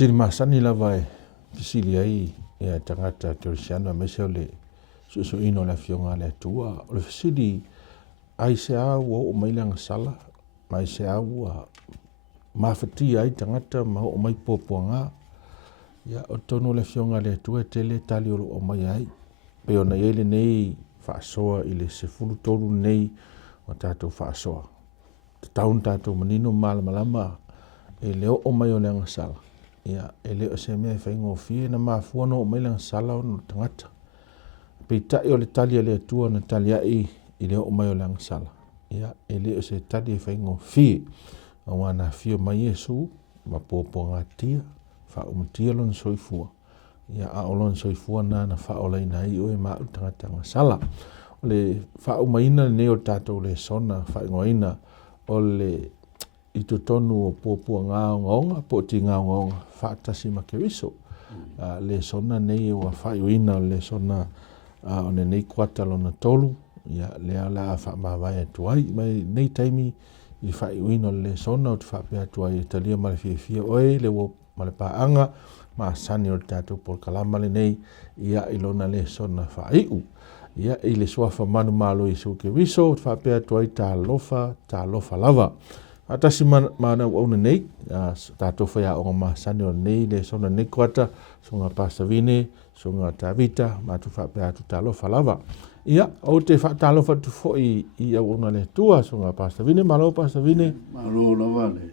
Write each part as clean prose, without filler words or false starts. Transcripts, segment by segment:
fisili masani lava e fisili ai e tangata Kirisiano me se ole so ino la fionga le tua o le fisili ai se au o mai langa sala mai se au mafati ai tangata ma o mai popoanga ya o tono le fionga le tua tele tali o mai ai pe ona ele nei faasoa i le sefulu tolu nei o tatou faasoa taun tatou manino malama e leo o mai o langa sala ia e leo se mea whaingo fie na mafuano o mai langa sala o no tangata pe tai o le tali le tua na tali ai i leo o mai o langa sala ia e leo se tali e whaingo fie a wana fio mai Yesu ma popo ngā tia wha umutia lon soifua ia a olon soifua na wha olai nai o e maa tangata ngā sala o le wha umaina neo tatou le sona wha ingoina o le i to tonu o pōpua ngā ngonga, po ti ngā ngonga, whaatasi ma ke riso. Le sona nei o a whaiuina o le sona o ne nei kuata lona tolu, ia le ala a whaamawai atu ai, mai nei taimi i whaiuina o le sona o te whaapea atu ai e talia ma le fia oe, le wo ma le paanga, ma sani o le tātou por kalama le nei, ia ilona le sona whaiu. Ia i le suafa manu malo i su ke riso, te whaapea atu ai tā lofa lava. Atasi mana ona nei tatou whai a onga masani o nei le sona nei kuata sunga Pasavine, sunga Tavita, matu whapea atu talofa lava. Ia, o te talofa tu foi i au ona le tua sunga Pasavine, malo Pasavine. Malo lava le,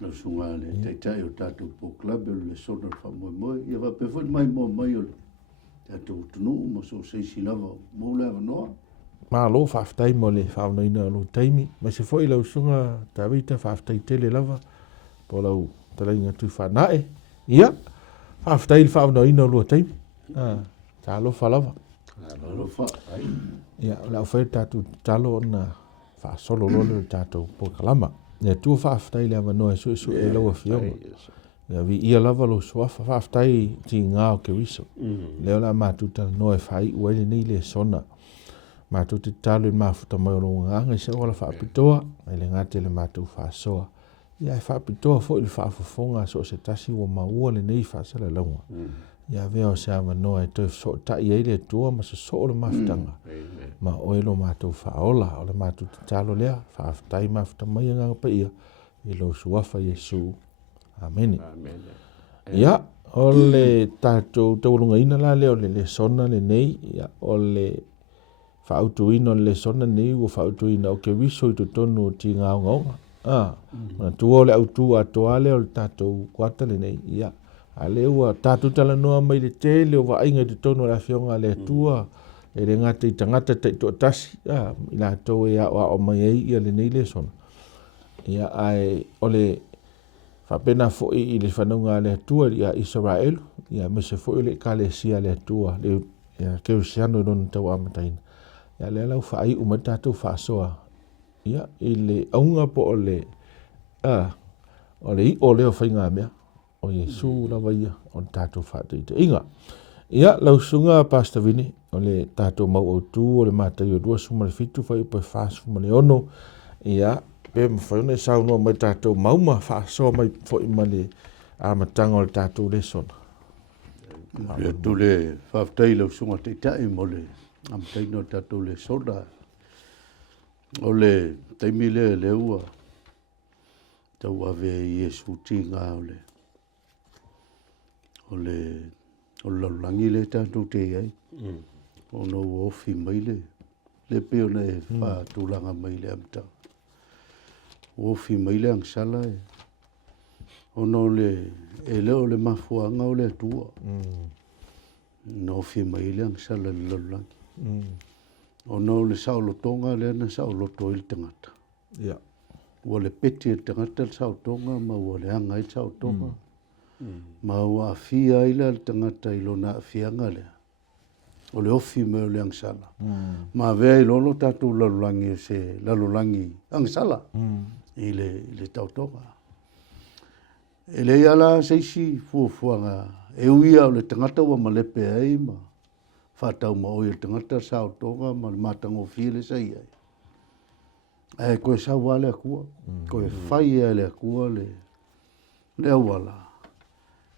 no sunga le, teitai o tatou po club le sona wha moe, ia wa pe foi mai mai o le tatou tunu mo so seisi lava, mo lava noa. Malo whaftai mo le whaonaina alo taimi. Mai se foi lau sunga Tavita whaftai tele lava. Po lau talainga tu whanae. Ia, whaftai le whaonaina alo taimi. Talo whalava. Talo wha, ai. Ia, lau whai tātou talo na whaasolo lolo tātou po kalama. Ia, tua whaftai le ama noa su e lau a whionga. Ia, vi ia lava lo suafa whaftai ti ngā o ke wiso. Leo la mātuta noa e whai uele nei le sona. Mātou te talo i mafuta mai o ronga nganga i se wala whaapitoa, ai le ngate le mātou whaasoa. Ia e whaapitoa fo i le whaafafonga so se tasi wa maua le nei whaasala launga. Ia vea o se ama noa e toi so tai ei le tua ma se so o le mafutanga. Ma oelo mātou whaola o le mātou te talo lea, whaafutai mafuta mai nganga pa ia, i lo suafa Yesu. Amen. Ia, o le tātou taurunga ina la leo le sona le nei, ia o le whaautuina le sona nei o whaautuina o ke wiso i to tonu o ti ngā ngonga. Mana tua le autu atoa le o le tātou kuata le nei. Ia, a le ua tātou tala noa mai le tele o wa inga i to tonu la fionga le tua. E le ngata i tangata te to tasi. I la tau e o mai ei ia le nei le sona. Ia ai o le whapena fo i le whanunga le tua ia Israelu. Ia me se fo i le kalesia le tua. Le Kirisiano i lona tau amataina. Ia le lau whaai umai tātou whaasoa. Ia, i le aunga po o le i o leo whainga mea. O Yesu lawa ia, o le tātou whaatei te inga. Ia, lau sunga Pastor Vini, o le tātou mau au tū, o le mātai o dua sumare fitu, whai upai whaasu male ono. Ia, pe mwhaiona i saunua mai tātou mauma whaasoa mai fo i male amatanga o le tātou le sona. Ia tu le whaaftai lau sunga te tai mo le am taino tatou le soda o le taimi le ua tau ave Yesu tinga o le langi le tatou te ai o no ofi mai le peo na e wha tūlanga mai le amta ofi mai le angsala o no le leo le mafuanga o le tua no ofi mai le angsala le langi o no le saulo tonga le na saulo toil tangata. Ia. Ua le peti tangata le saulo tonga ma ua le anga i saulo tonga. Ma ua fia ila le tangata ilo na fianga le. O le ofi me o le angsala. Ma vea ilolo tatu lalulangi se lalulangi angsala. I le tau tonga. E le ala seisi fuafuanga e uia o le tangata ua malepe ai ma. Whatau ma oi tangata sao tonga ma matango file sai ai. E koe sa wale akua, koe whai e le akua le awala.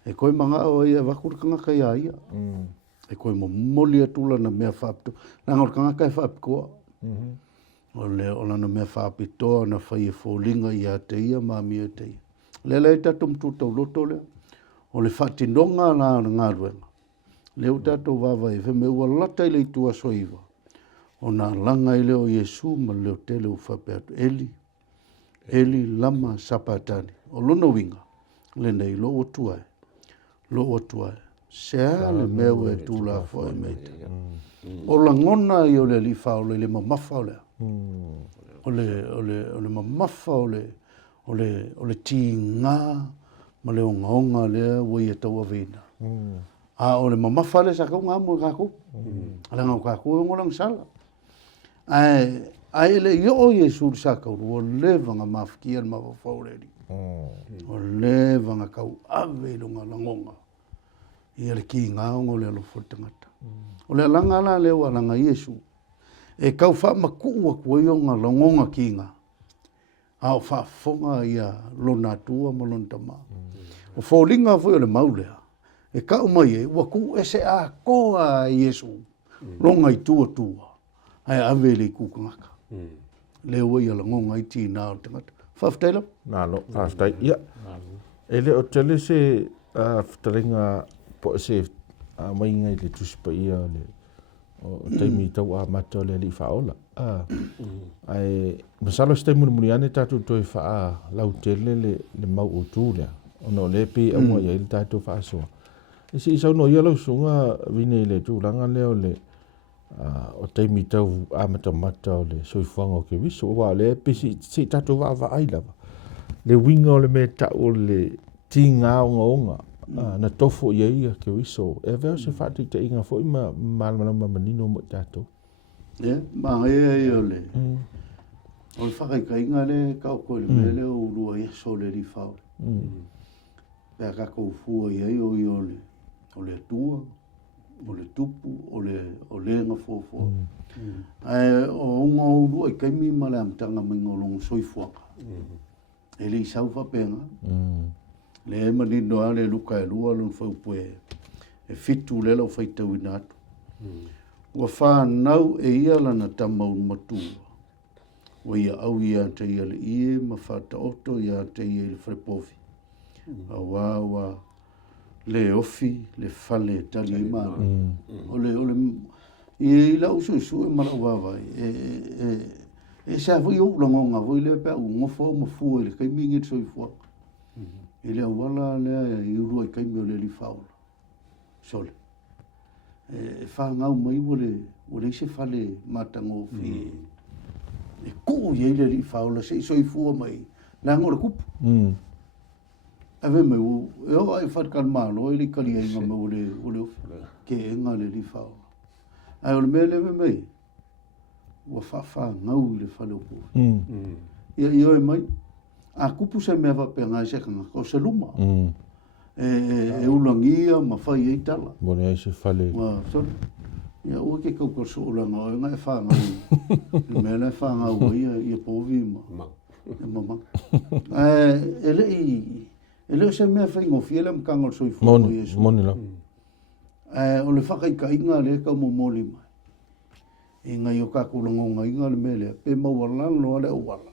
E koe manga o ia wakurukanga kai a ia. E koe mo moli atula na mea whapito. Nanga orkanga kai whapikoa. O lana mea whapitoa na whai e fōlinga i a te ia mami e te ia. Lela e tatum tu tau loto lea. O le whatinonga la ngā ruenga. Leo tatou wawa e wheme ua lata i le tua soiva. O nā langa i leo Iesu ma leo te leo whape atu. Eli lama sapatani. O lona winga. Le nei lo o tuae. Lo o tuae. Sea le meo e tūla fo e meita. O la ngona i o le li whao le mamafa o lea. O le mamafa o le ti ngā ma le onga lea wai e tau avina. O le mamafa le sa kau ngā mua kako. Ala ngau kako e ngolang sala. Ai le yo o Yesu sa kau o le vanga mafikia ma whao le li. O le vanga kau ave lunga langonga. Ia le ki ngā ongo le alo whotangata. O le alanga la leo alanga Yesu. E kau wha makua kua ionga langonga ki ngā. A o wha fonga ia lona tua ma lona tama. O wholinga fo le maulea. E kau mai e waku e se a koa Yesu. Longa i tua. Ai ave le kukangaka. Leo ia langonga i tina o tangata. Whaftaila? Nalo, whaftai. Ia. Ele o tele se whtarenga po se mai ngai le tuspa ia le o taimi tau a mata le li whaola. Ai, masalo stai muri ane tatu toi wha lau tele le mau o tū lea. Ono le pe amua ia ili tatu wha soa. Isi isau no ia lau sunga vine le tūranga leo le o taimi tau a mata o le soifuanga o ke viso. Wa le pe si tatu wa ailava. Le winga o le me tau o le tinga onga. Na tofo ia ke wiso e veo se fatu te inga fo ima malmana manino mo tato ma e ole o fakai ka inga le ka ko le mele o rua ia so le ri fa pe ka ko fu ia o le tua o le tupu o le nga fo ai o nga o rua ka mi mala mtanga mingolong soifuaka ele sau fa penga le manino ale luka e lua lun fau poe e fitu lela o faitau inatu. Ua whanau e ia lana tamau matua. Ua ia au ia te ia le ie ma whata oto ia te ia le frepofi. Wa le ofi le fale tali e mana. Ole i lau su e mara wawai. E sa fwy o langonga fwy le pe u ngofo ma fwy le kai mingi soi fwa. Ele wala le i rua kai mi le li faula. Sole. E fa ngau mai wole se fale matango fi. E ku ye le li faula se soi fwa mai. La ngora kup. Ave mai o ai fa kan malo ele kali ai ma ole ke nga le li faula. Ai ole mele mai. Wa fa ngau le fale o. Ia mai a kupu se me va penga se kanga ko se luma e ulangia ma fai e tala bone ai se fale wa so ia o ke ko so ulanga nga e fa nga me le fa nga o ia po vi ma ele se me fa ngo fiela m kanga so i fo yesu moni la o le fa kai ka inga le ka mo moli mai inga yo ka ko longa inga le mele pe mo wala no le wala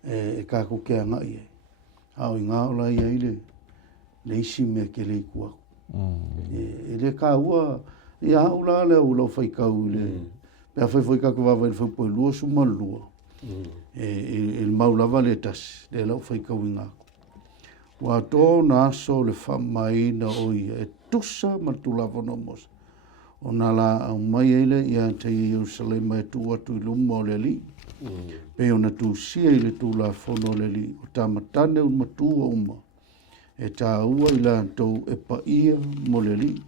e ka ko ke nga ia au nga ola ia ile le isi me ke le ku e le ka wa ia ola le o fai ka ule pe foi ka ko va foi po lu su malu e il maula valetas le lo fai ka winga wa to na so le fa mai na o ia e tusa ma tu la vonomos ona la mai ile ia te Jerusalem mai tu atu lu mo le li pe ona tu sia ile tu la fono le li o tamatane un matua uma e ta ua ila to e pa ia mo le li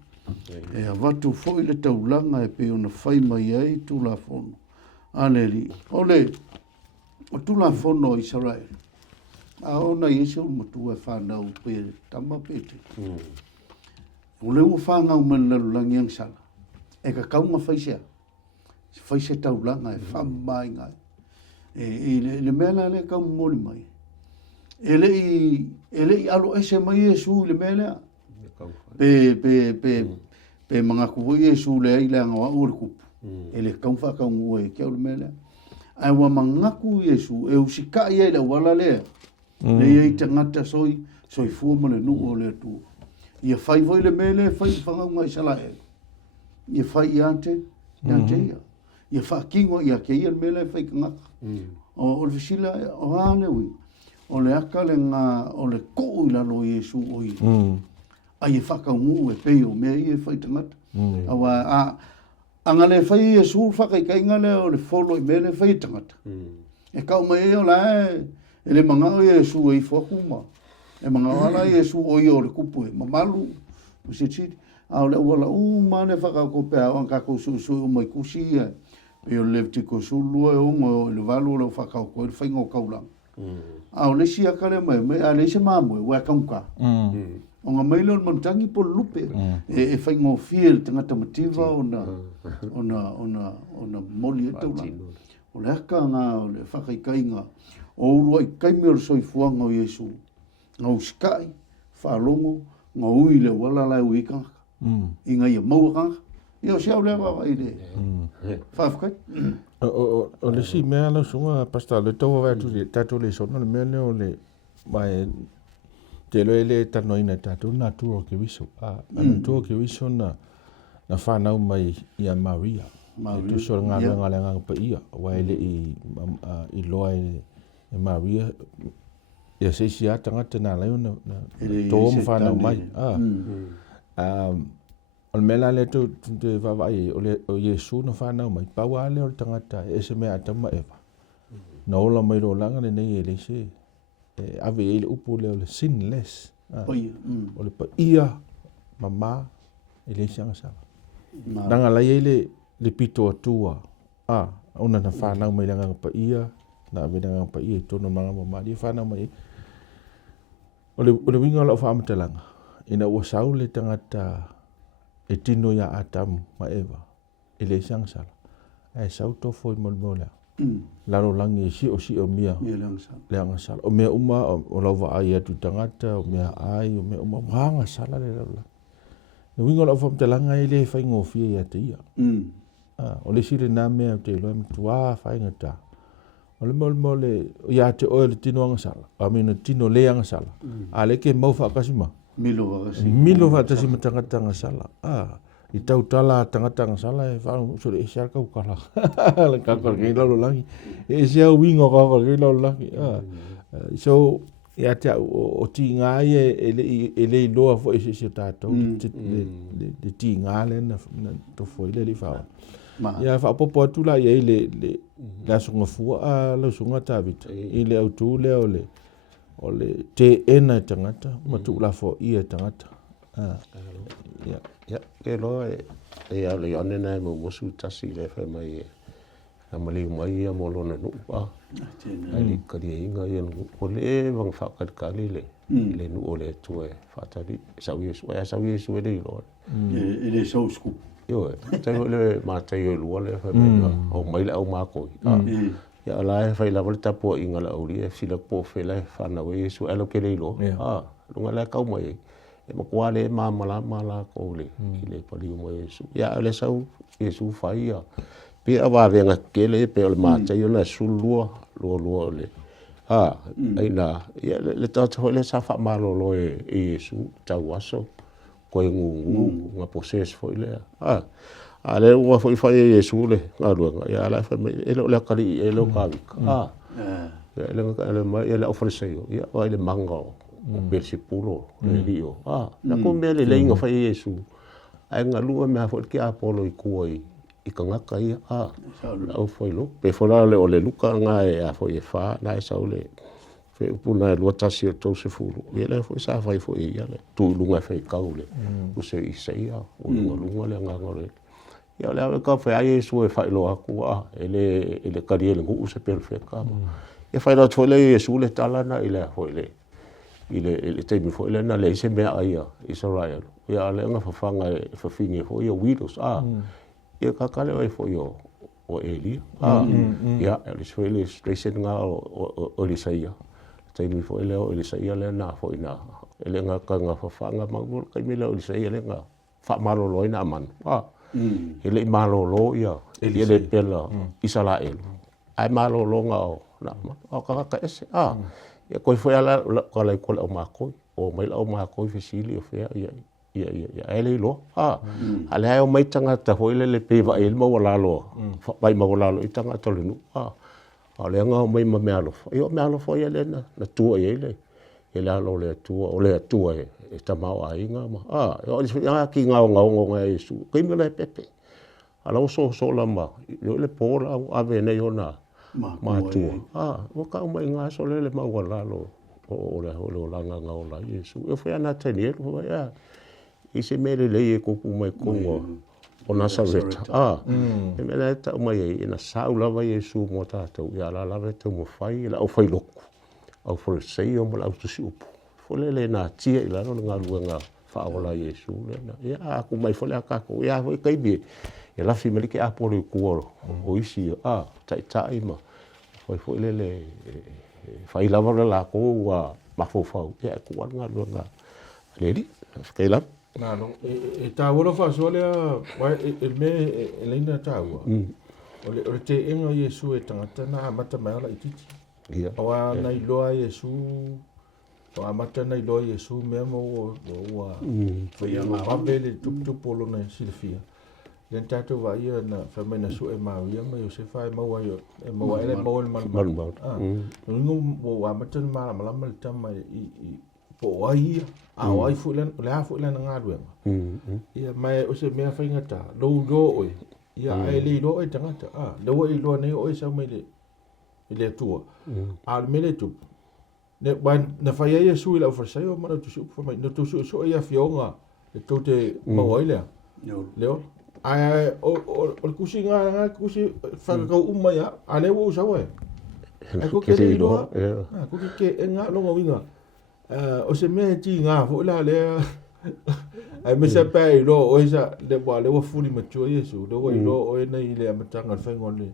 e avatu fo ile taulanga e pe ona fai mai ai tu la fono ale li ole o tu la fono Israel a ona Yesu matua fa na u pe tama pete o le u fa nga u men la langiang sala e ka kaunga faise taulanga e fa mai ngai e le mela le ka moli mai ele i alo ese mai Yesu le mele pe mga ku Yesu le ai la nga o ku ele kau fa ka ngoi ke o mele ai wa mangaku Yesu e usika ia le wala le i tangata soi fu mo le nu o le tu ia fai voi le mele fai fanga ngai sala e ia fai ante ia fa kingo ia ke ia mele fai kanga o le fisila o ale wi o le aka le nga o le ko ila lo Yesu o i ai fa ka ngu e pe o me ia fai tangata awa anga le fai Yesu fa kai kai ngale o le folo i mele fai tangata e ka mai o la e le manga o Yesu e fo kuma e manga wala Yesu o i o le kupu e mamalu o se titi a le wala mane fa ka ko pe o ka ko su mai kusi e o le tiko su lu e o le valu le fa ka ko le fai ngo kaulang a o le sia ka le mai a le se mamu wa kanka o nga mai le montangi po lupe e fai ngo fiel tanga tamativa ona moli e tau o le haka nga o le whakai kainga o urua i kaimi o le soifuanga o Yesu nga uskai whalongo nga ui le wala lai ui kanga i nga ia maua kanga i o siau le wawa i le whawhakai o le si mea la sunga pasta le tau wa tatu le sona le mea leo le mai te loe le tano ina tatu na tuo ke wiso na tuo ke wiso na whanau mai ia Maria tu so nga nga pa ia wa ele i loa e Maria ia se si atanga tena leo na to mo whanau mai o mela le tu te vavai o Yesu na whanau mai paua le o tangata e se mea atama eva na ola mai ro langa le nei ele se ave ele upo le ole sinless ole pa ia mama ele sanga sala danga la ele le pito atua ona na whanau mai langa pa ia na ave langa pa ia tono manga mama li whanau mai ole winga la whaamatelanga ina ua sau le tangata e tino ya Adam ma Eva ele sanga sala ai sau tofo i molmola laro langi si o mia le anga sala o mea uma o lava ai atu tangata o mea ai o mea uma hanga sala le lalo no wingo la fam telanga ile fai ngofia ia te ia o le sire na mea te lo mtua fai ngata o le mole ia te o le tino anga sala a mena tino le anga sala a le ke mau fa kasima milo va tasima tangata anga sala i tau tala tangata sala e whanau sore e siar kau kala le kakar kei lau langi e sia wingo kakar kei lau langi so ia te o ti ngā e le loa fo e se tātou le ti ngā le na to fo i le whao ia whapopo atu la ia i le asunga fua lau sunga tāwita i le autu le o le te ena tangata matu la fo ia tangata ke lo e ale yone na mo musu tasi le fa mai na mali mai mo lo na nu pa ali kali inga yen ko le bang fa kat kali le nu ole tu e fa tadi sa wi su le lo ele so sku yo te le ma te yo lo le fa mai o mai la o ma ko ya la fa la volta po inga la ori e fila po fe la fa na we su elo ke le lo lo ngala ka mai e makuale mala ko le le pali mo Yesu ya le sau Yesu faia pe ava venga kele pe le mata yo na sulua lo le ai na ya le tata le sa fa malo lo e Yesu tawaso ko ngu nga poses foi le ale wa foi fa Yesu le ngalo ya la fa e lo la kali e lo ka le ofreseio ya wa le mango Belsipulo le dio na ko mele le inga fa Yesu ai nga lua me fo ki apolo i kuoi i kanga kai au foi lo pe fola le ole luka nga e a foi fa na sa ole fe puna lo tasi to se fulu ye le foi sa vai foi ya le tu lunga fe kaule u se i se ya u lunga le nga ngore ya le ka fa Yesu e fa lo aku ele kariele ngu se perfecta e fa lo tole Yesu le talana ile foi le ile te mi fo ile na le se me ai Israel ya le nga fa fanga fa fingi fo yo widows ya ka kale ai fo yo o Eli ya le so ile station nga o le sai tai mi fo ele o ele sai ele na fo ina ele nga ka nga fa fa nga mangul kai mi le o sai ele nga fa malo lo ina man ele malo lo ia ele pela Israel ai malo lo nga o ka ese e ko foi ala ka lai ko o ma ko o mai o ma ko fisili o fe ia ele lo ale ai o mai tanga ta foi le pe va el mo la lo vai mo la lo itanga to le nu ale nga mai ma me alo foi ele na tua ele ele alo le tua o le tua e ta mau ai nga ma o ia ki nga nga Yesu ki me le pepe ala so la ma le po la ave ne ona ma tua o ka mai nga so le ma wala lo o le la nga o la Yesu e foi ana tene o ia i se mere le e ko mai kongo o Nazareth e me le ta mai e na saula va Yesu mo ta to ya la te mo fai la o fai loko au fo sei o mo la tu si upu fo le na tia i la no nga luanga fa ola Yesu le na ya ku mai fo le ka ko ya foi kai bi e la fi me ke a po le ku o isi tai ma fo le fai la va la ko wa ma fo fa ya ku nga luanga le di kai la na no e ta wola fa so le me elena ta wa o le te enga Yesu e tangata na mata mai la ititi o na iloa Yesu o mata na iloa Yesu me mo wa foi ama babele tu polo na silfia den tato va ia na famena su e Maria ma Josefa e mo wa ele mo man no wa mata ma tama i po ai ai fulan la fulan nga dueng ia mai o se me fa ngata lo oi ia ai le lo e tangata lo e lo ne o sa mai le tua al me le tu ne ban na fa ia su la fa sai o ma tu su fa mai no tu su ia fionga e to te mo oi le leo ai o kusi nga kusi fa ka umma ya ane wo sa we ko ke lo ko ke nga lo winga o se me ti nga fo la le ai me sa pai lo o sa le wa le wa fuli ma tu Yesu le wa lo o nei le matanga fa ngole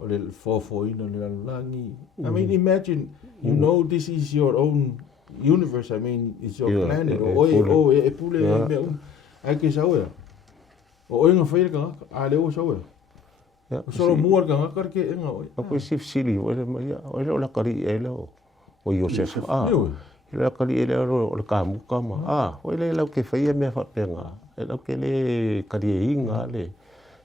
o le fo ino le langi I mean imagine you know this is your own universe I mean it's your planet o e pule me ai ke sa o inga fa ka a le o sa o solo muar ka ka ke inga o ko sili o le mai o le la kari e le o Joseph le kali ele o le kamuka ma o le lau ke faia me fa penga e lau ke le kali inga le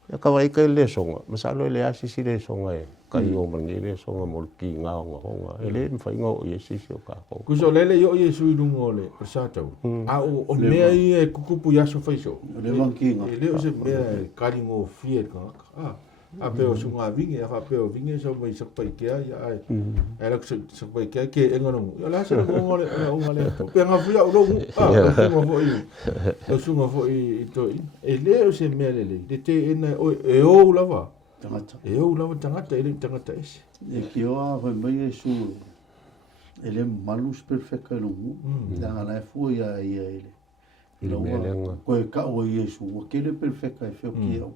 ya ka vai ka le songa masalo le asisi le songa e kai o mangi le songa mo ki nga nga ele me fa ngo Yesu o ka ko ku so le yo Yesu i dungo le sa tau o me ai e kukupu ya so fa so le mangi nga le o se me kali ngo fie ka a pe o sunga vinge a pe o vinge so mai so pai ke ai era so pai ke engano yo la se ngo le o ngale pe nga fu ya lo o sunga fo i to e le o se me le te ena o lava tangata ele tangata ese e ki o a vai mai Yesu ele malus perfecto no da la fu ya ele ko ka o Yesu o ke le perfecto e fe ki o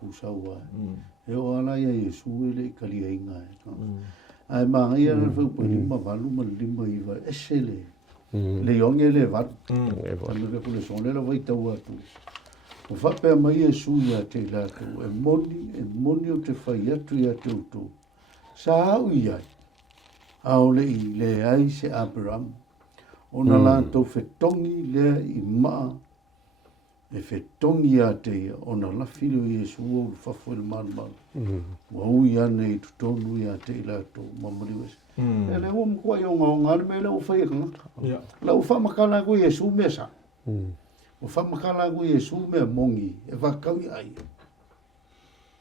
kusawa e o ala ia Yesu ele kali inga ai ma ia le fu po lima valu ma lima iva esele le yonge le va quando le pule son le vai tau atu o fa pe mai Yesu ia te la tu e moni o te fai atu ia tu sa au ia au le ai se Abraham ona la to fetongi le i ma e fetongi a te ona la filo Yesu o fa man wa u ia nei tu tonu ia te la to mamali wes ele o mo yo ngal me le o fa ia la o fa makala ko Yesu mesa o fa makala ko Yesu me mongi e va ka ai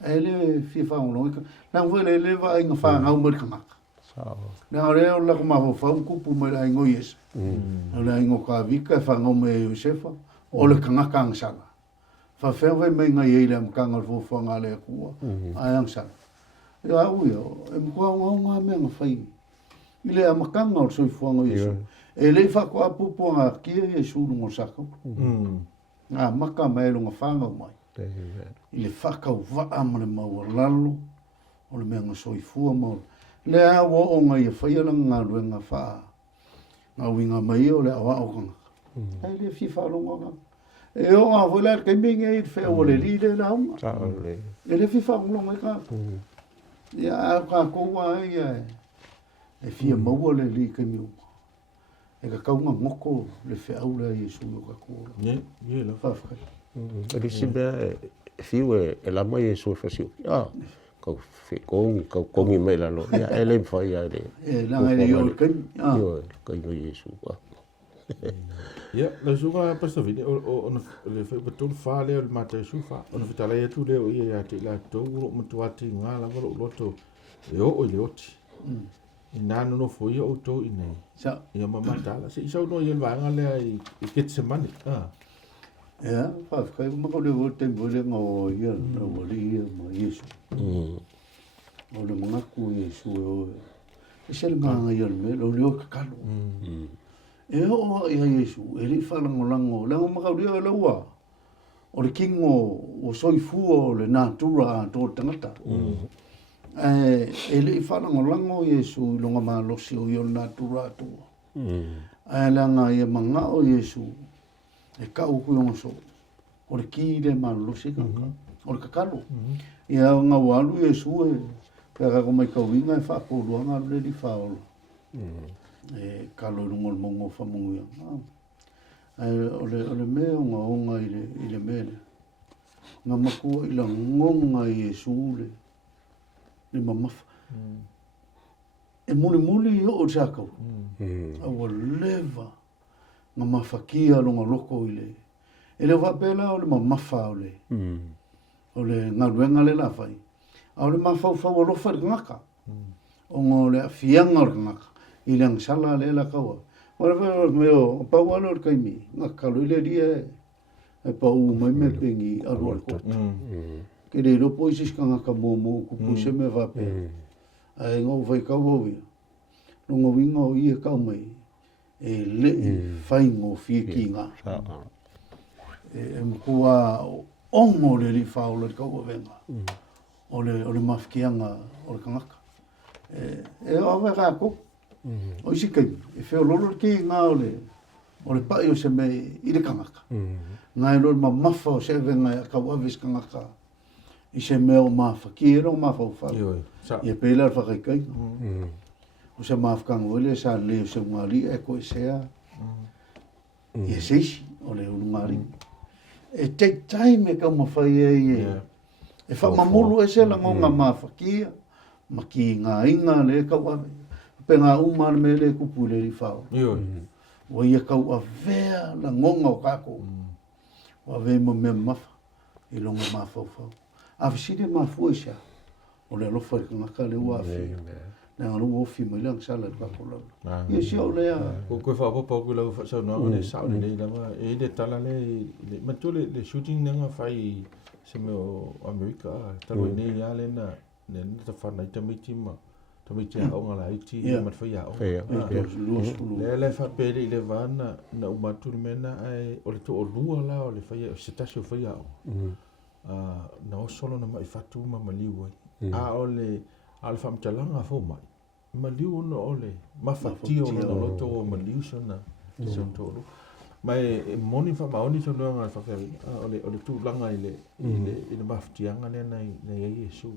ele fi fa un loika na vo le va in fa nga mo ka na re o la ko ma fa un kupu me ai ngo yes la ngo ka vika fa ngo me Josefa o le kanga kang sala fa fe vai me nga ye le kanga fo fo nga le ku ai ang sala ya u yo e mo nga me nga fai ile a makanga o so fo nga Yesu e le fa ko apu nga ki Yesu no sako maka mai lo nga fa nga mai ile fa ka va amle ma o lalo o le me nga so fo mo le a wo o ngai fa ia nga ruenga fa nga winga mai o le awa o kanga ai le fifa lo nga e o a vola ke minga i fe o le lide la un e le fifa lo nga ka ya ka ko wa ia e fia mo le li ke mi e ka kaunga ngoko le fe au le Yesu o ka ko ye la fa fa e si be fiu e la mai Yesu fa siu ka fe kongi mai la lo ya ele fa ya le e la ngai yo ke yo ka yo Yesu ya la suga pasta vini o le fe betul fa le mate sufa o fe tala tu le o ia te la to ro mtu ati ngala lo loto e o le oti ina no fo ia o to ine sa ia mama tala se isa no ia va ngale i ket semani ya fa fa mo ko le vote mo le ngo ia no mo le mo Yesu o le mga ku Yesu o e sel nga ia me lo le ka kalu e o ia Yesu e li fa lango lango ma ka ria le wa o le kingo o soifu o le natura to tangata e le fa lango Yesu lo nga ma lo si o yo natura to ai la nga ia manga o Yesu e ka u ku yo so o le ki le ma lo si ka o le kakalo ia nga walu Yesu e ka ko mai ka winga e fa ko lo nga le di fa o e kalo ngol mongo fa mongo ole me nga ile me nga maku ila ngonga Yesu le mama e muli o chako o leva nga mafakia lo loko ile ele va pela o le mama fa ole nga ruenga le la fai ole mafa fa o lo fa ngaka o ngole fianga ngaka ilang sala le la kawa ora meo pa wala kai mi nga kalu le dia e pa u mai me pengi a ro ko ke le ro poisis kanga ka mo ku puse me va pe ai ngo vai ka wo vi no ngo winga o ia ka mai e le fai ngo fi kinga e mkua ongo le li fa o le ka wo venga ole mafkianga o le kanga e o va ka ko o isi kai e feo lolo ki ngā o le pai o se me i le kangaka ngā e lolo ma mafa o se venga a kau avis kangaka i se me o mafa ki e ro mafa o whau i e pēla ar whakai kai o se mafa kanga o le sa le o se ngāri e ko e sea i e seisi o le unu ngāri e te taime ka mawhai e wha mamulu e se la ngonga mafa ki ma ki ngā inga le kau avis penga umar me le kupu le li fao. Wa ia kau a vea la ngonga o kako. Wa vea mo me mafa. I longa mafa o fao. A viside mafu e sia. O le alofa i kangaka le ua afi. Le anu ofi mo ilang sala i kako lau. Ia sia o lea. Koe wha popa o kula ufa sau noa ne sao le lama. E le tala le. Matu le shooting nenga whai se me o Amerika. Talo i nei ia le na. Ne ta whanai tamiti ma. Tami te au ngala iti mat fa ya. Le fa pele le vana na umatu mena ai o le to o lua la o le fa ya se taso fa ya. Na o solo na mai fatu ma maliu ai. A o le alfa mtalanga fo mai. Maliu no o le mafatio no lo to maliu sona. So to. Mai moni fa maoni so no nga fa ka o le tu langa ile maftianga ne na Yesu.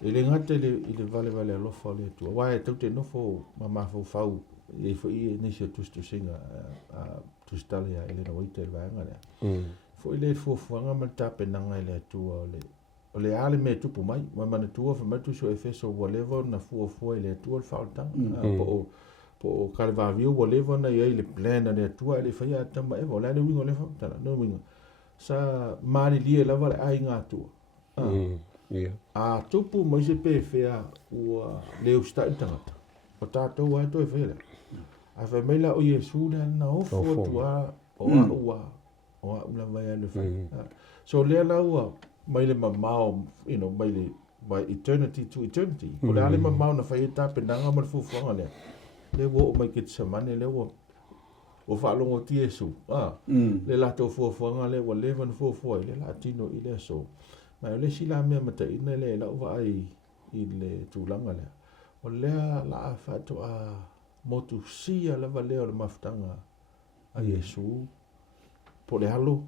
Ele ngate ile vale alofa le tu. Wa e te nofo mama fau e fo i ne se tu singa tu stalia ele no ite va ngale. Fo ile fo nga mata penanga ile tu o le ale me tu mai ma tu fa matu so efeso whatever na fo ile tu o falta po kalva viu whatever na ile plan na tu ile fa ya tama e vola ne wingo le fa no wingo sa mari lie lava ai ngatu. A tupu mai se pe fea ua leo sta tangata. O tātou ai toi whele. A whai meila o Yesu le na ofo tua o ula vai anu whai. So lea la ua mai le mamao, mai le eternity to eternity. O le ale mamao na whai e tape nanga ma le fufuanga lea. Le wo o mai ke te samane le wo. O whaalongo ti Yesu. Le la tau fufuanga le wa levan fufuai le la tino i le so. Mai le sila mea mata ina le la uwa ai i le tūlanga lea. o lea la fato a motu sia lava leo le mafutanga a Yesu po le halo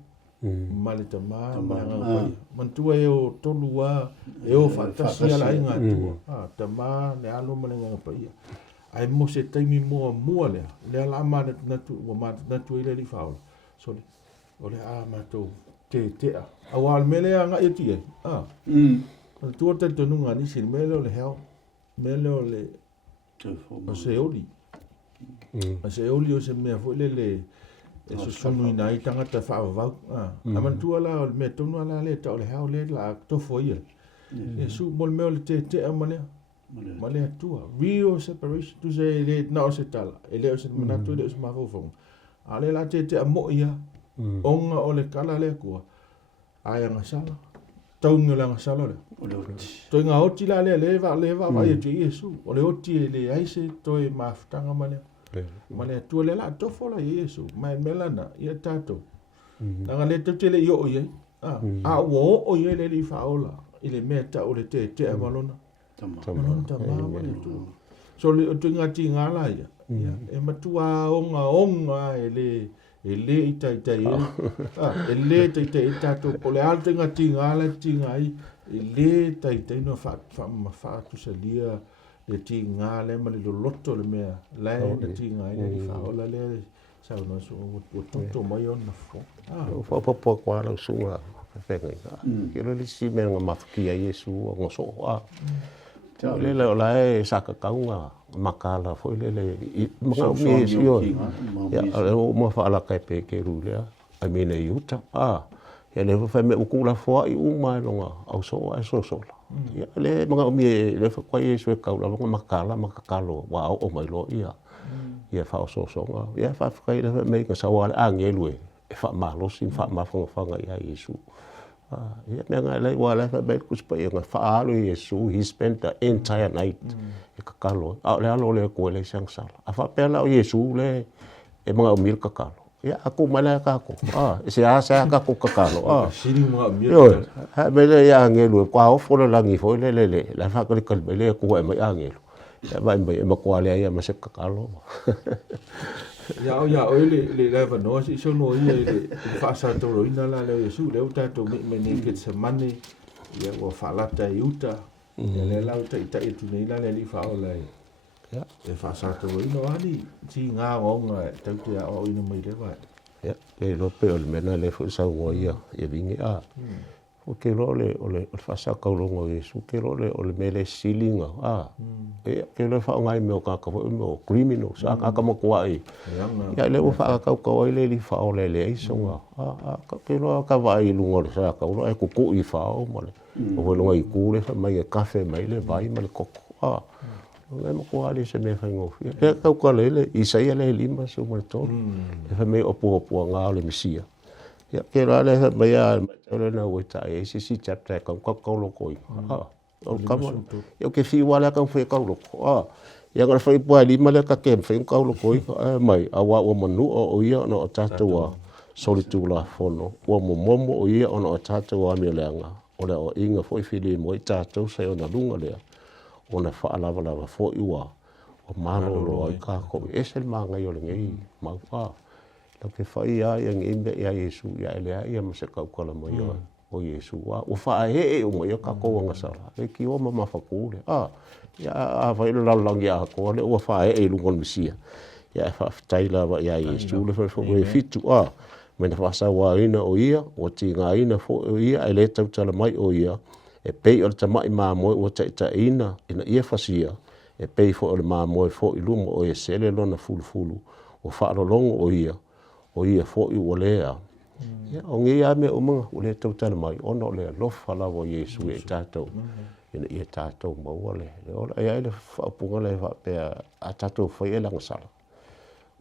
ma le tama ma le ngapai mantua e o tolu a e o fatasia la inga tua tama le halo ma le ngapai ai mo se taimi mua le la ma na tu ma na tu ile li faul so le o le a ma to te a awal mele anga e ti tu te tonu ngani sin mele le hel mele o le o se oli se oli o se mea fo le e so sonu ina i tangata whaavau aman tua la o le mea tonu ala le ta o le hao le la tofo ia e su mol meo le te amanea ma le atua real separation tu se le na o se tala e le o se manatu le o se mafofong a le la te amo ia onga o le kala le kua ai anga sala taunga langa sala le toi ngā oti la le va vai tu Yesu o le oti le aise toi mafutanga manea ma le atua le la tofo la Yesu mai melana ia tato nanga le te le yo ia a wo o ia le li faola ile meta o le te amalona Tama tu. So le tu ngati ngala ia. E matua onga ele ita ia. E le ita to po le alto ngati ngala tingai ele ita no fa tu salia le tingale ma le lotto le mea le tingai le fa ola le sa no so o tutto mai on fo. Po kwa la sunga. Kilo le si me nga mafukia Yesu ngoso le la e saka kaunga makala foi le mo mi sio ya o mo fa la kai pe ke rule a mena yuta ya le fa me ukula fo i uma longa au so ya le mga mi le fa kwa Yesu ka la makala makakalo wa o mai lo ya fa so ya fa kai le me ka sawal angelu e fa malo sin fa ma fa ya Yesu ya nga lai wala fa bet kus pa nga faalo Yesu he spent the entire night e kakalo le alo le ko le sang sala afa pela o Yesu le e mga umil kakalo ya aku mala ka ko se asa ka ko kakalo sini mga umil ha bele ya ngelu kwa o fo langi fo le la fa ko kal bele ko e mai angelu ya ba e ma kwa le ya ma se kakalo ya o le leva no si so no le fa sa to ro ina la le Yesu le uta to me ni ke se mani ya o fa la ta yuta le la uta ita itu nei la le fa o le ya e fa sa to ro ina ani ti nga nga ta tu ya o ina mai le va ya le lo pe o le mena le fu sa o ia e vingi o ke lo le o fa sa ka lo ngo Yesu ke lo le o le mele silinga e ke lo fa ngai me o ka mo criminal sa ka mo kwa ya le o fa ka le li fa o le so nga ke lo ka vai lu ngo sa ka lo e ku i fa o mo le o lo ngai ku le fa mai cafe mai le vai ma le koko ngai mo kwa le se me fa ngo e ka le Isaia le lima so mo to e fa me o po nga le Mesia ya ke lo le mai ole na wita e si chapter ka lo ko o kama yo ke fi wala ka fe ka lo ya ga fa ipo ali mala ka ke fe ka lo ko mai awa o manu o ia no tatua solitula fono o momo o ia ono tatua mi lenga ole o inga foi fili mo tatua se ona lunga le ona fa lava fo iwa o malo lo ka ko esel manga yo le ngai ma la ke fai yang imbe ya Yesu ya ele ya mo se ka ko la mo yo o Yesu wa o fa o mo yo ka ko nga sala e ki o ma fa ku le ya fa la lang ya ko le o fa lu ngon Mesia ya fa taila wa ya Yesu le fa mo fitu me na fa sa wa ina o ia o ti nga ina fo o ia ele tau tala mai o ia e pe o ta mai ma mo o ta ina ia fasia e pe fo o ma mo fo i lumo o e sele lona fulu o fa lo longo o ia fo i olea ya o ngia me o mga ole tau tana mai ono le lofa la o Yesu e tatou ina ia tatou ma ole o ai le fa punga le fa pe a tatou foi ela ngasala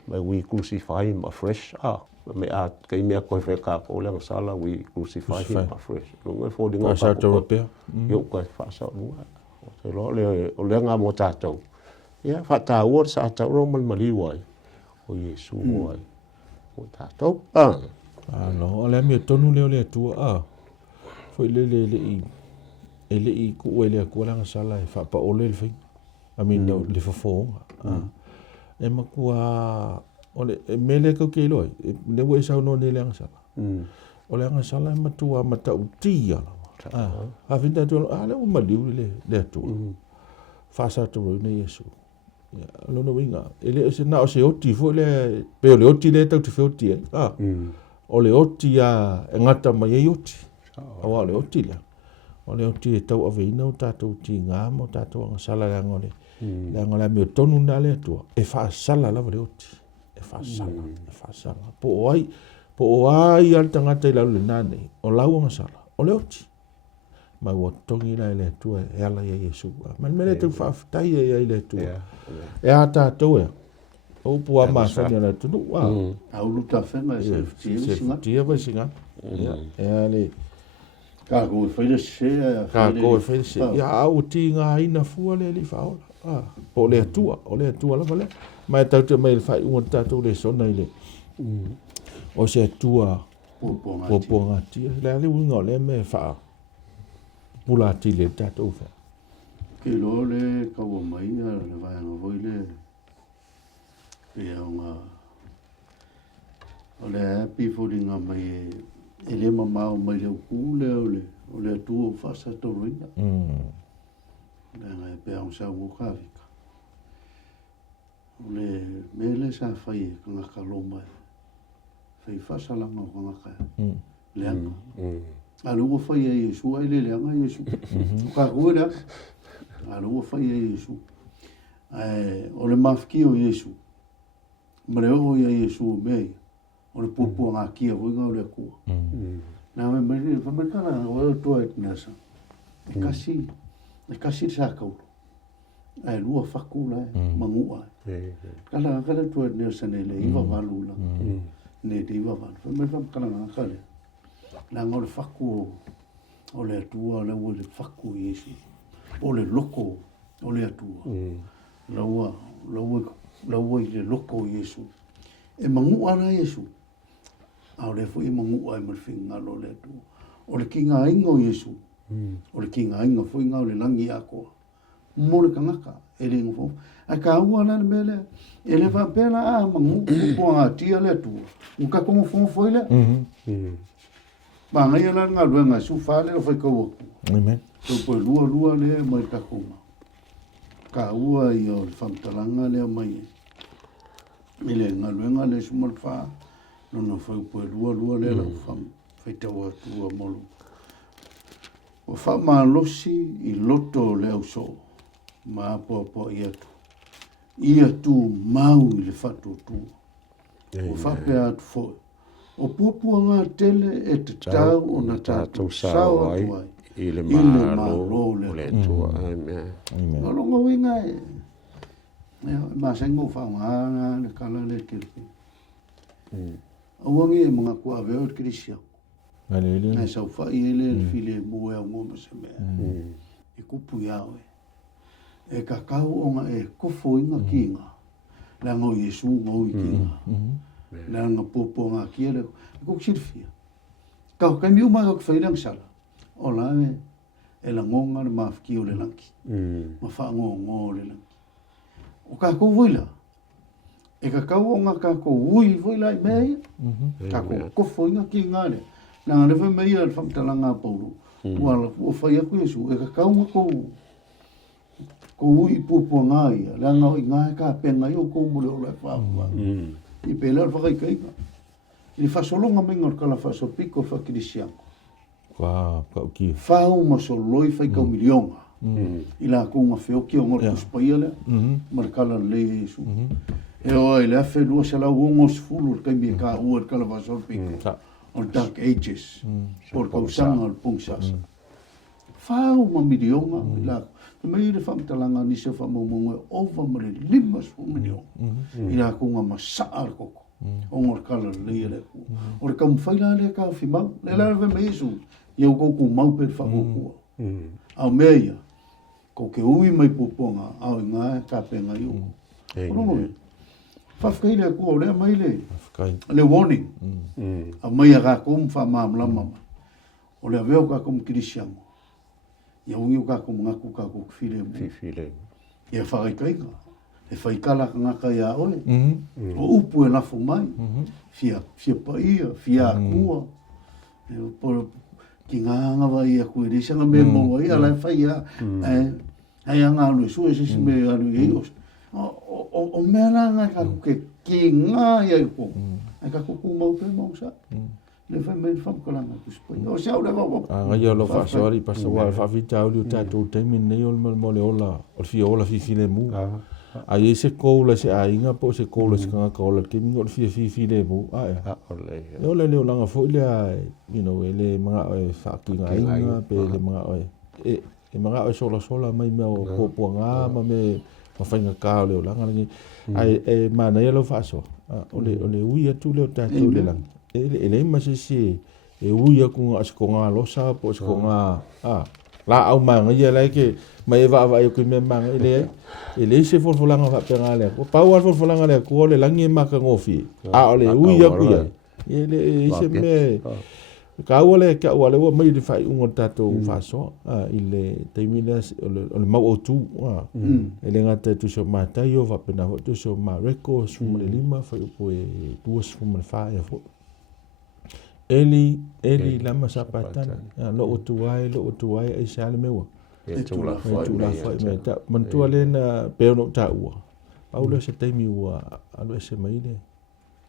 mai we crucify him afresh me a kai me ko fe ka o le ngasala we crucify him afresh no ngai fo dinga sa to pe yo ko fa sa lu o lo le o le nga mo tatou ya fa ta wor sa ta ro mal mali wai o Yesu wai tatou no ole me tonu le tu foi le i ku le ku la sala fa pa ole le fai Amina le fofonga. E makua ole mele ko ke loi. Ne wo sa no ne le sala. O le anga sala matua mata utia. A vinda tu ale o maliu le tu. Fasa tu ne Yesu. Lo no winga. Ele se na o se oti fo le pe le oti le tau te oti. O le oti a ngata mai oti. O le oti le. O le oti e tau aveina o tatou ti ngā mo tatou anga sala le angole. Le angole me tonu na le atua. E fa sala lava le oti. E fa sala. E fa sala. Po o ai al tangata i lau le nane. O lau anga sala. O le oti. Mai wa tongi la le atua e ala ia Yesu. Man mele tau whaafitai e le atua. E a tatou e. O pua mafanya la tunu. Aulu ta whenga e se tia vai singa. E ale... Ka koe whaile se. Ka koe whaile se. Ia au ti ngā ina fua le li whaola. Po le atua. O le atua la vale. Mai tau te mai le whai unga tatou le sona i le. O se atua. Popo ngā tia. Le ale unga o le me wha. Pula ti le tatou wha. Ke lo le kaua mai le vaianga voi le. Pea unga. O le happy footing mai e le mamau mai le ukule o le atua o whasa toroina. Le ngai pea un sa mukawika. O le mele sa whai e kangaka loma e. Whai whasa langa o kangaka e. Le anga. Alu o whai e Yesu ai le anga Yesu. Ka kua le anga. Alu o whai e Yesu. O le mafki o Yesu. Mare o ia Yesu o mei. O le pupu ngā kia huinga o le kua. Nā me meri, whamakana o e toa e tinasa. E kasi sa kauro. Ai lua whakula e, mangua e. Kala toa e tinasa ne le iwa walu la. Ne te iwa walu. Whamakana ngā kale. Nā ngā le whaku o le atua, le ua le whaku Yesu. O le loko o le atua. Laua i le loko Yesu. E mangua na Yesu. Au le fo i mangua e marwhinga lo le tu. O le ki ngā inga o Yesu. O le ki ngā inga fo i ngā o le langi a koa. Mo le kangaka. E le inga fo. A ka ua na le mele. E le whapena a mangu. Kua ngā tia le tu. Uka kongo fo i le. Ba ngai ala ngā ruenga su whale o whaikau aku. Amen. Tau poe lua le mai kakonga. Ka ua i o le whamtalanga le mai e. Ile ngā luenga le sumal wha, nono whau poe lua le lau wham, whaitau atua molu. O wha maa losi i loto le au so, maa poa i atu. I atu mau i le whatu tu. O wha pe atu foe. O pupua ngā tele e te tau o na tātou sao atu ai. I le malo le tua. Amen. Alonga winga e. Ma sengo whaunga le kala le kirpi. Awangi e mga kua veo le kirisia. Nai sau whai e le file mua o ngoma se mea. E kupu iau e. E kakau o nga e kufo inga kinga. Le ngau Yesu ngau i kinga. Le nga popo ngā kia le. E kuk sirfia. Kau kai miu mai o kwhairang sala. O la e la ngonga le mafki o le lanki. Ma wha ngō le lanki. O kako vuila. E ka kau o ngā kako ui vuila i mea ia. Kako kofo inga ki ngāre. Nā ngā rewa mea ia le whamtala ngā pauru. O whai aku Yesu. E ka kau ngā ko ui pupua ngā ia. Le ngā i ngā ka penga i o kou mure o lai whāua. I pēlea le whakai kainga. I le whasolonga menga o kala whasopiko whakirisiango. Ka uki. Whau masoloi whaikau milionga. I la kunga whioki o ngor kuspaia lea. Marikala le Yesu. E oa i le awhi lua se lau ongos fulu kai mi ka ua kala whasolpiko. O Dark Ages. O kausanga o pungsasa. Whau ma milionga. I la mai le whamtalanga ni se whamaumongo e ova ma le 5 milionga. I la kunga ma saa koko. O ngor kala le le ku. O le kamwhaila le ka whimau. Le la rewe me Yesu. Iau koukou mau pe whakokua. Au mea ia. Ko ke ui mai puponga. Au i ngā ka penga i uku. Rono e. Whafkai lea kua o lea mai le. Le warning. A mai a ka kum whamam lama. O lea veo ka kum kirisiango. Ia ungi o ka kum ngaku ka kum while mo. ia whakaikainga. E whaikala ka ngaka ia oe. O upu e lafo mai. Fia paia, fia kua. Ki ngā ngawa ia koe risanga me maua ia lai whaia. Ai anga alu e sua e sisi me alu i eos. O mea la ngai ka kuke ki ngā ia i po. Ai ka kuku mau pe mau sa. Le whai mei whamkalanga kuspai. O siau le wawa. Ngai alo whaasawari pasawa whawhita uli o tātou teimi nei o le ola. O fia ola fifile mu. Ai se koula se ainga po se koula se kanga koula ke mingo le fifile mu. E ola leo langa fo ile you know, ele mga oe whaakinga inga pe le mga oe. E mga oe sola mai mea o kōpua ngā ma me mawhainga kā leo langa langi. Ai mana ia lau whaaso. Ole ui atu leo tātou le langa. Ele ima se e ui aku ngā asiko ngā losa po asiko ngā la au manga ia lai ke mai eva ava e koe mea manga ele se folfolanga whapea lea. Pau al folfolanga lea kua le langi e maka ngofi. Ole ui aku ia. Ele se me ka ua le ka ua le ua mai le whai ungo tātou whaso. Ile teimina ole mau o tū. Ele ngata tu so mātai o whapena ho tu so mā reko sumale lima whai upo e tua sumale whae a fo. Eli lama sapatana. Lo o tuai ai sale meua. E tula whai me ta. Mantua le na peono ta ua. Paula se teimi ua alo e se maile.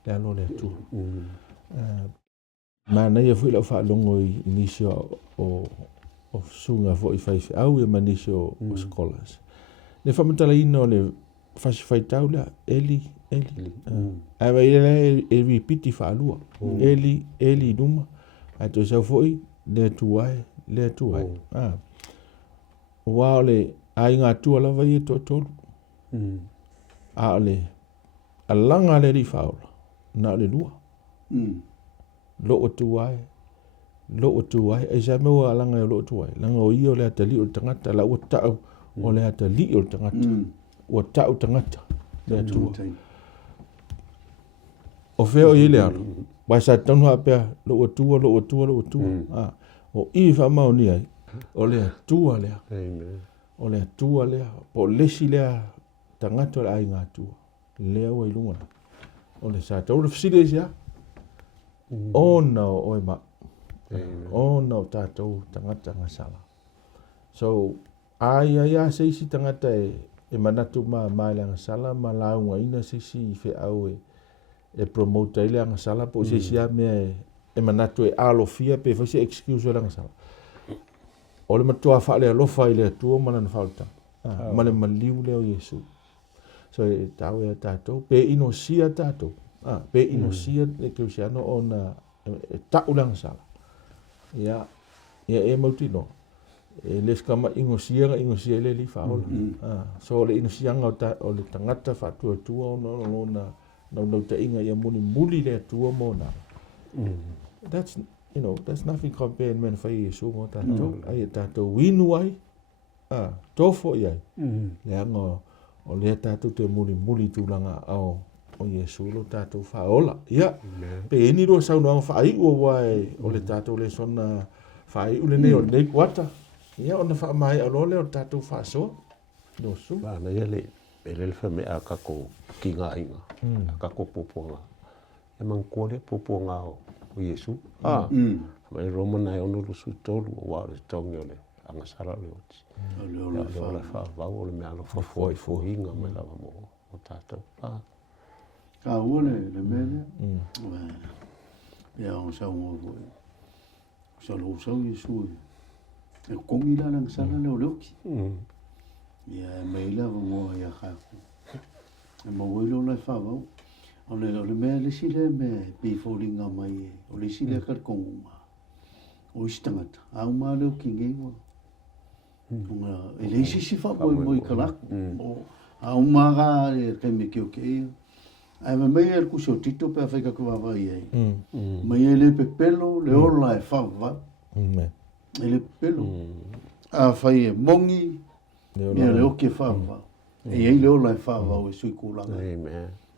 Le alo le tu. Mana ia fui lau whaalongo i inisio o sunga fo i whaiwhi au e manisio o scholars. Le whamatala ino le whasi whaitau lea Eli. Awa ia e ripiti whaalua. Eli numa. A to sau foi le tuai. Wa ole ai ngā tua lawa i to tolu. A ole a langa le ri whaola. Na le lua. Lo o tuai. E sa meua a langa e lo o tuai. Langa o ia o le ata li o tangata. La ua tau o le ata li o tangata. Ua tau tangata. Le tua. O feo i le alo. Wai sa tonu hapea, lo o tua. O i whamau ni ai, o lea tua lea. O lea tua lea, po lesi lea tangata le ai ngā tua. Lea ua i lunga. O le sa tau le fsile sia. O nao o e ma. O nao tātou tangata ngā sala. So, ai seisi tangata e manatu mai le ngā sala, ma launga ina seisi i fe au e promote ile anga sala po se sia me e manatu e alofia pe fa se excuse o anga sala. O le matua fa le alofa ile tu mana na falta. Male maliu le o Yesu. So e tau e tato pe inosia tato. Pe inosia le Cristiano ona ta ulang sala. Ya e mautino. E les kama inosia le li fa ola. So le inosia o le tangata fa tu no no te inga ia muli le tua mona. That's nothing compared men fai Yesu mo tato. Ai tato winu ai. Tofo iai. Le anga o le tato te muli tūlanga au o Yesu lo tato whaola. Ia. Pe eni ro sau noa whai ua wai o le tato le sona whai ule ne o nei kuata. Ia ona wha mai alo le o tato whaso. No su. Ana ia le. Ele me a kako ki ngā inga. A kako poponga. E man kore poponga o Yesu. Mai Romana e ono lusu tolu o wāre tongi ole. Anga sara le oti. Ole ola wha wau ole me alo whafoi inga mai lawa mo o tātou. Ka ule le mele. Ia o sau mo voi. Sau lo sau Yesu. E kongi la lang sara le oleoki. Ia mai la mo ia haku. E mo wilo la whawau. O le mea le sile me piforinga mai o le sile kar konguma. O istangata. Au maa leo kingewa. E le isi si whapoi mo i kalaku. Au maa ga e kai me keo kea. Ai mai e kusi o tito pe a whaika kua wai ai. Mai e le pepelo le ola e whawa. E le pepelo. A whai e mongi. Ia le oke whawa. E ei le ola e whawa o e sui kūlanga.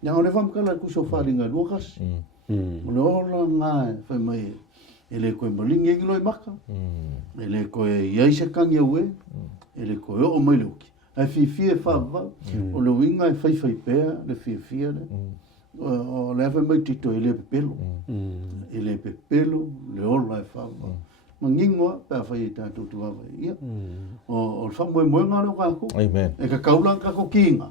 Ia o le whamkala kusi o wharinga luakas. O le ola ngā e whai mai e le koe malingi e ngiloi maka. E le koe iaise kangi au e. E le koe o mai le oke. ai fifia fa o le winga e fai pea le fifia le o le ave mai tito ele pepelo ele pepelo le ola e fa mangingo pa fai tatu tu va ia o fa mo ngalo ka ko Amen. e ka kaulang ka ko kinga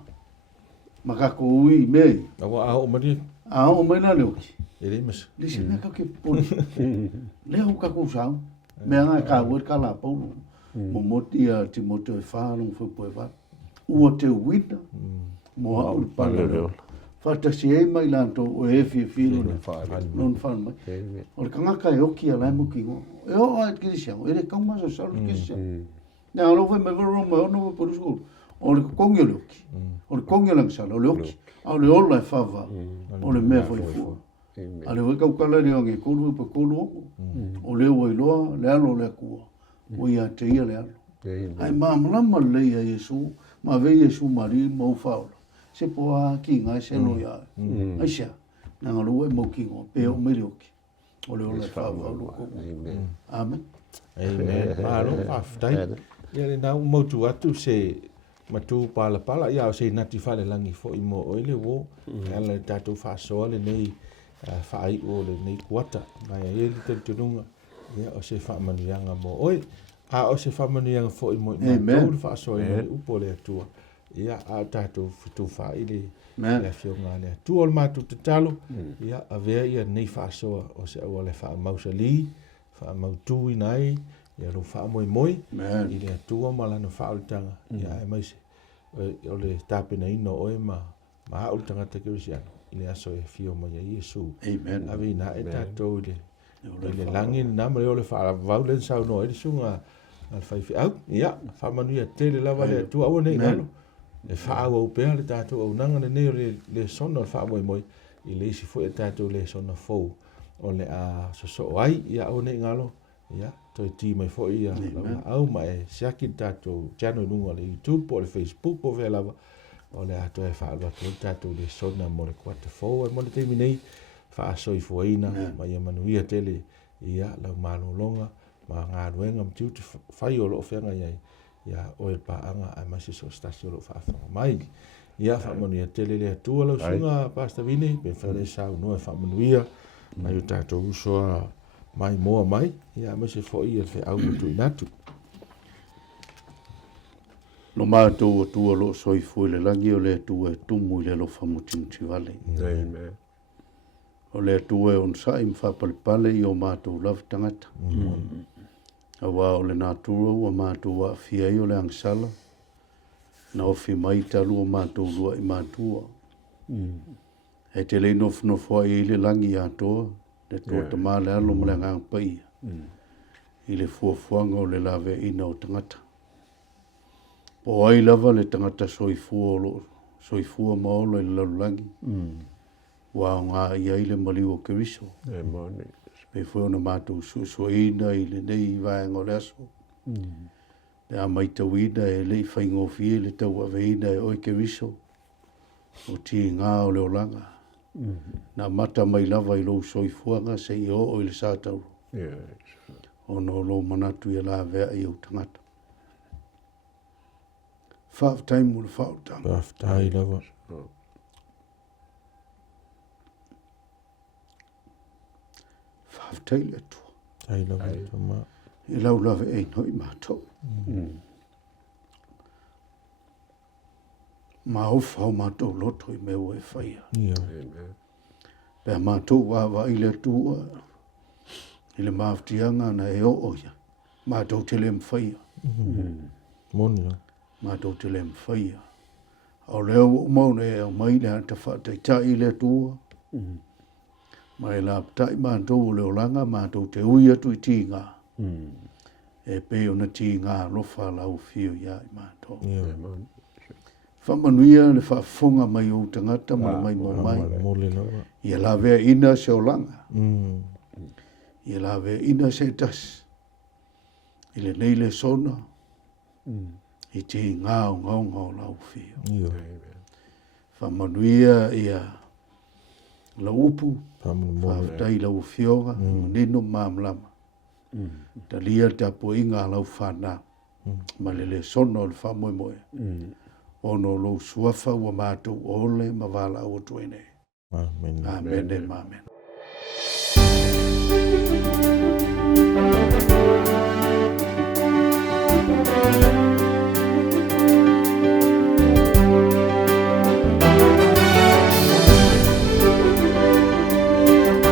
ma ka ko ui me Awa o mari o mai na leoki ele mas. lisi me ka ke poni le ho ka ko sa me nga ka wo ka la po mo motia timoto e fa no fo po va o te wita mo au pale fa ta si e mai lanto o e fi non fa mai o ka nga ka e oki ala mo ki e o ai ki sia o ele ka ma so sa ki sia na lo ve me ro mo no po sku o le kongi le oki o le kongi lang sa le oki au le ola e fa va o le me fo fu ale we ka kala le ngi ko lu po ko lu o le o lo le alo le ku o ia te ia le alo ai ma le ia Yesu ma ve Yesu mari mo fa se po a ki nga se no ya ai sha na ngalo e mo ki ngo pe o me o ki o le o le fa va lu ko amen Ma lo aftai. Ia le nau mo tu atu se matu pala ia se nati fale langi fo i mo o ile wo ala tatu fa so le nei fa ai o le nei kuata mai ele te tununga ia o se fa manuanga mo oi a o se fa manuanga fo i mo tu fa so i upo le tua ia a tatu fitu fa ile le fionga le tu o matu te talo ia a vea ia nei fa so o se o le fa mausali fa mautu i nai ia lo fa moi i le tua malana fa ultanga ia e mai se o le tapena ino o e ma ultanga te kirisiano i le aso e fio mai a Yesu avi na e tatou le langi na mare o le fa vau sau no e sunga al fai fi au ia fa manuia tele lava le tua o nei ngalo le fa o pe le tatou o nanga le le sono fa moi i le si fo e tatou le sono fo o le a so ai ia o nei ngalo ia to ti mai fo ia au mai siaki tatou channel nunga le YouTube o le Facebook o ve lava o le ato e fa lo tatou le sona mo le kwata fo e mo le temi nei fa so i foina mai manuia tele ia la mano longa ma nga ruenga mtu fai o lo fenga ia o e pa anga a masi so stasio lo fa mai ia fa manuia tele le tu lo sunga pasta vini be fa le sa no fa manuia mai o tatou so mai moa mai ia ma se fo ia fe au tu inatu lo mato tu lo soi fu le langi o le tu e tumu le lo famutin tivale amen o le tu e on sa im fa pale i o mato love tangata awa o le naturo o mato wa fia i o le angsala na o fi mai talu o mato lua i matua e te le no fo i le langi ato le tua te male alo mo le ngang pai i le fuafuanga o le lave ina o tangata o ai lava le tangata soifua maolo i le lalulangi wa ngā ia i le maliu o Keriso pe fo na mātou susuina i le nei vaenga o le aso le a maitawina e le whaingofie le tau aveina e oi Keriso o ti ngā o le olanga na mata mai lava i lou soifuanga se i o i le sātau o no lo manatu i la vea i au tangata whaafitai mo le whaotanga whaafitai lava whaafitai le tua tai lava tama i lau lave e noi mātou ma ofa o mātou loto i meo e whaia pe mātou wa i le tua i le maaftianga na e o oia mātou te le mwhaia monia mātou te le mwhaia o leo o mauna e au mai le anta whaatai i le tua mai la tai mātou o leo langa mātou te ui atu i tīngā e pe o na tīngā lofa lau fio ia i mātou whamanuia le whaafonga mai o tangata mai mai ia la vea ina se o langa ia la vea ina se tas i le nei le sona i te ngāo ngau lau fio whamanuia ia la upu whaafitai lau fionga nino mamlama ta lia ta po inga lau whanā Ma le sono o le whamoemoe. Ono lo suafa ua mātou ole ma wala o tuene. Amen. Amen. Amen.